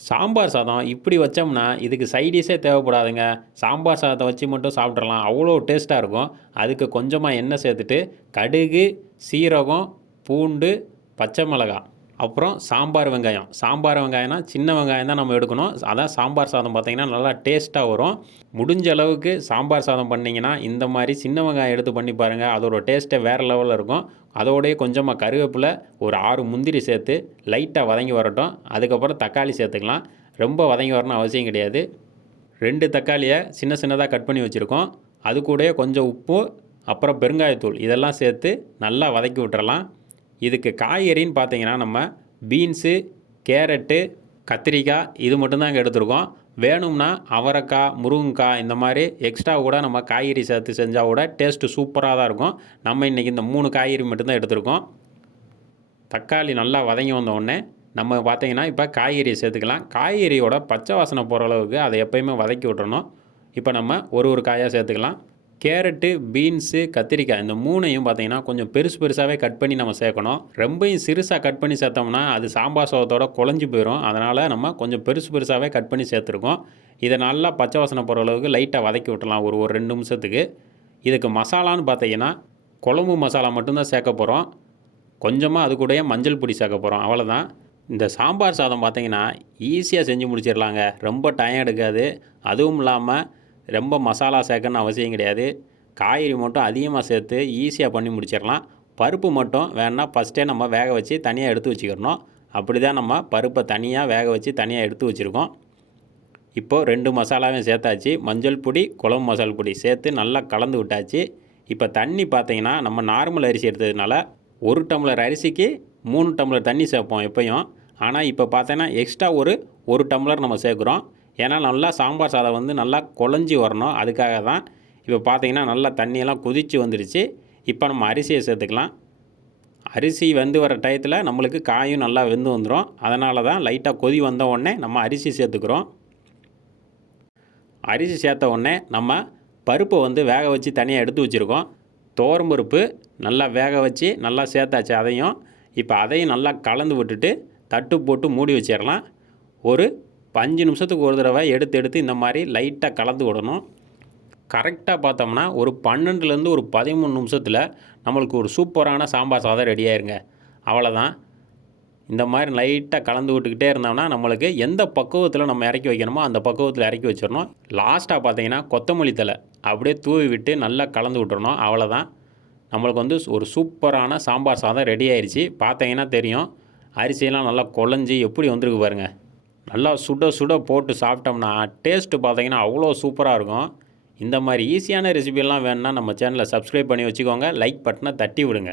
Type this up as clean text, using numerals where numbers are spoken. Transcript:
சாம்பார் சாதம் இப்படி வச்சோம்னா, இதுக்கு சைடிஷ்ஷே தேவைப்படாதுங்க. சாம்பார் சாதத்த வச்சு மட்டும் சாப்பிட்றலாம். அவ்வளோ டேஸ்ட்டா இருக்கும். அதுக்கு கொஞ்சமா எண்ணெய் சேர்த்துட்டு, கடுகு, சீரகம், பூண்டு, பச்சை மிளகா, அப்புறம் சாம்பார் வெங்காயம். சாம்பார் வெங்காயம்னா சின்ன வெங்காயம் தான் நம்ம எடுக்கணும். அதான் சாம்பார் சாதம் பார்த்தீங்கன்னா, நல்லா டேஸ்ட்டா வரும். முடிஞ்ச அளவுக்கு சாம்பார் சாதம் பண்ணீங்கன்னா, இந்த மாரி சின்ன வெங்காயம் எடுத்து பண்ணி பாருங்க. அதோட டேஸ்ட்டே வேறு லெவல்ல இருக்கும். அதோடயே கொஞ்சமா கருவேப்பில, ஒரு 6 முந்திரி சேர்த்து லைட்டா வதங்கி வரட்டும். அதுக்கப்புறம் தக்காளி சேர்த்துக்கலாம். ரொம்ப வதங்கி வரணும்னு அவசியம் கிடையாது. 2 தக்காளிய சின்ன சின்னதா கட் பண்ணி வச்சுருக்கோம். அது கூடயே கொஞ்சம் உப்பு, அப்புறம் பெருங்காயத்தூள் இதெல்லாம் சேர்த்து நல்லா வதக்கி விட்டுறலாம். இதுக்கு காய்கறின்னு பார்த்தீங்கன்னா, நம்ம பீன்ஸு, கேரட்டு, கத்திரிக்காய் இது மட்டும் தான் இங்கே எடுத்துருக்கோம். வேணும்னா அவரைக்காய், முருங்கக்காய் இந்த மாதிரி எக்ஸ்ட்ரா கூட நம்ம காய்கறி சேர்த்து செஞ்சால் கூட டேஸ்ட்டு சூப்பராக தான் இருக்கும். நம்ம இன்றைக்கி இந்த 3 காய்கறி மட்டும்தான் எடுத்துருக்கோம். தக்காளி நல்லா வதங்கி வந்த உடனே நம்ம பார்த்தீங்கன்னா, இப்போ காய்கறியை சேர்த்துக்கலாம். காய்கறியோட பச்சை வாசனை போகிற அளவுக்கு அதை எப்போயுமே வதக்கி விட்டுறணும். இப்போ நம்ம ஒரு காயாக சேர்த்துக்கலாம். கேரட்டு, பீன்ஸு, கத்திரிக்காய் இந்த 3யும் பார்த்தீங்கன்னா, கொஞ்சம் பெருசு பெருசாகவே கட் பண்ணி நம்ம சேர்க்கணும். ரொம்பவும் சிறுசாக கட் பண்ணி சேர்த்தோம்னா, அது சாம்பார் சாதத்தோட குழஞ்சி போயிடும். அதனால் நம்ம கொஞ்சம் பெருசு பெருசாகவே கட் பண்ணி சேர்த்துருக்கோம். இதை நல்லா பச்சை வாசனை போகிற அளவுக்கு லைட்டாக வதக்கி விட்டுலாம் ஒரு 2 நிமிஷத்துக்கு. இதுக்கு மசாலான்னு பார்த்தீங்கன்னா, குழம்பு மசாலா மட்டும்தான் சேர்க்க போகிறோம். கொஞ்சமாக அது கூடயே மஞ்சள் பொடி சேர்க்க போகிறோம். அவ்வளோதான். இந்த சாம்பார் சாதம் பார்த்தீங்கன்னா, ஈஸியாக செஞ்சு முடிச்சிடலாங்க. ரொம்ப டைம் எடுக்காது. அதுவும் இல்லாமல் ரொம்ப மசாலா சேர்க்கணும்னு அவசியம் கிடையாது. காய்கறி மட்டும் அதிகமாக சேர்த்து ஈஸியாக பண்ணி முடிச்சிடலாம். பருப்பு மட்டும் வேணுன்னா ஃபஸ்ட்டே நம்ம வேக வச்சு தனியாக எடுத்து வச்சுக்கிறணும். அப்படி தான் நம்ம பருப்பை தனியாக வேக வச்சு தனியாக எடுத்து வச்சுருக்கோம். இப்போது 2 மசாலாவையும் சேர்த்தாச்சு. மஞ்சள் பொடி, குழம்பு மசால் பொடி சேர்த்து நல்லா கலந்து விட்டாச்சு. இப்போ தண்ணி பார்த்தீங்கன்னா, நம்ம நார்மல் அரிசி எடுத்ததுனால 1 டம்ளர் அரிசிக்கு 3 டம்ளர் தண்ணி சேர்ப்போம் எப்பயும். ஆனால் இப்போ பார்த்தீங்கன்னா எக்ஸ்ட்ரா ஒரு டம்ளர் நம்ம சேர்க்குறோம். ஏன்னா நல்லா சாம்பார் சாதம் வந்து நல்லா குழஞ்சி வரணும். அதுக்காக தான். இப்போ பார்த்தீங்கன்னா நல்லா தண்ணியெல்லாம் கொதித்து வந்துடுச்சு. இப்போ நம்ம அரிசியை சேர்த்துக்கலாம். அரிசி வெந்து வர டயத்தில் நம்மளுக்கு காயும் நல்லா வெந்து வந்துடும். அதனால தான் லைட்டாக கொதி வந்த உடனே நம்ம அரிசி சேர்த்துக்கிறோம். அரிசி சேர்த்த உடனே நம்ம பருப்பை வந்து வேக வச்சு தனியாக எடுத்து வச்சுருக்கோம். துவரம் பருப்பு நல்லா வேக வச்சு நல்லா சேர்த்தாச்சு அதையும். இப்போ அதையும் நல்லா கலந்து விட்டுட்டு தட்டு போட்டு மூடி வச்சிடலாம். ஒரு 5 நிமிஷத்துக்கு ஒரு தடவை எடுத்து இந்த மாதிரி லைட்டாக கலந்து விடணும். கரெக்டாக பார்த்தோம்னா ஒரு 12லேருந்து ஒரு 13 நிமிஷத்தில் நம்மளுக்கு ஒரு சூப்பரான சாம்பார் சாதம் ரெடி ஆயிருங்க. அவ்வளோதான். இந்த மாதிரி லைட்டாக கலந்து விட்டுக்கிட்டே இருந்தோம்னா நம்மளுக்கு எந்த பக்குவத்தில் நம்ம இறக்கி வைக்கணுமோ அந்த பக்குவத்தில் இறக்கி வச்சிடணும். லாஸ்ட்டாக பார்த்தீங்கன்னா கொத்தமல்லி தழை அப்படியே தூவி விட்டு நல்லா கலந்து விட்டுறணும். அவ்வளோதான். நம்மளுக்கு வந்து ஒரு சூப்பரான சாம்பார் சாதம் ரெடி ஆயிடுச்சு. பார்த்தீங்கன்னா தெரியும். அரிசியெல்லாம் நல்லா குழஞ்சி எப்படி வந்திருக்கு பாருங்கள். நல்லா சுட சுட போட்டு சாப்பிட்டோம்னா டேஸ்ட்டு பார்த்தீங்கன்னா அவ்வளோ சூப்பராக இருக்கும். இந்த மாதிரி ஈஸியான ரெசிபியெல்லாம் வேணும்னா நம்ம சேனலை சப்ஸ்கிரைப் பண்ணி வச்சுக்கோங்க. லைக் பட்டனை தட்டி விடுங்க.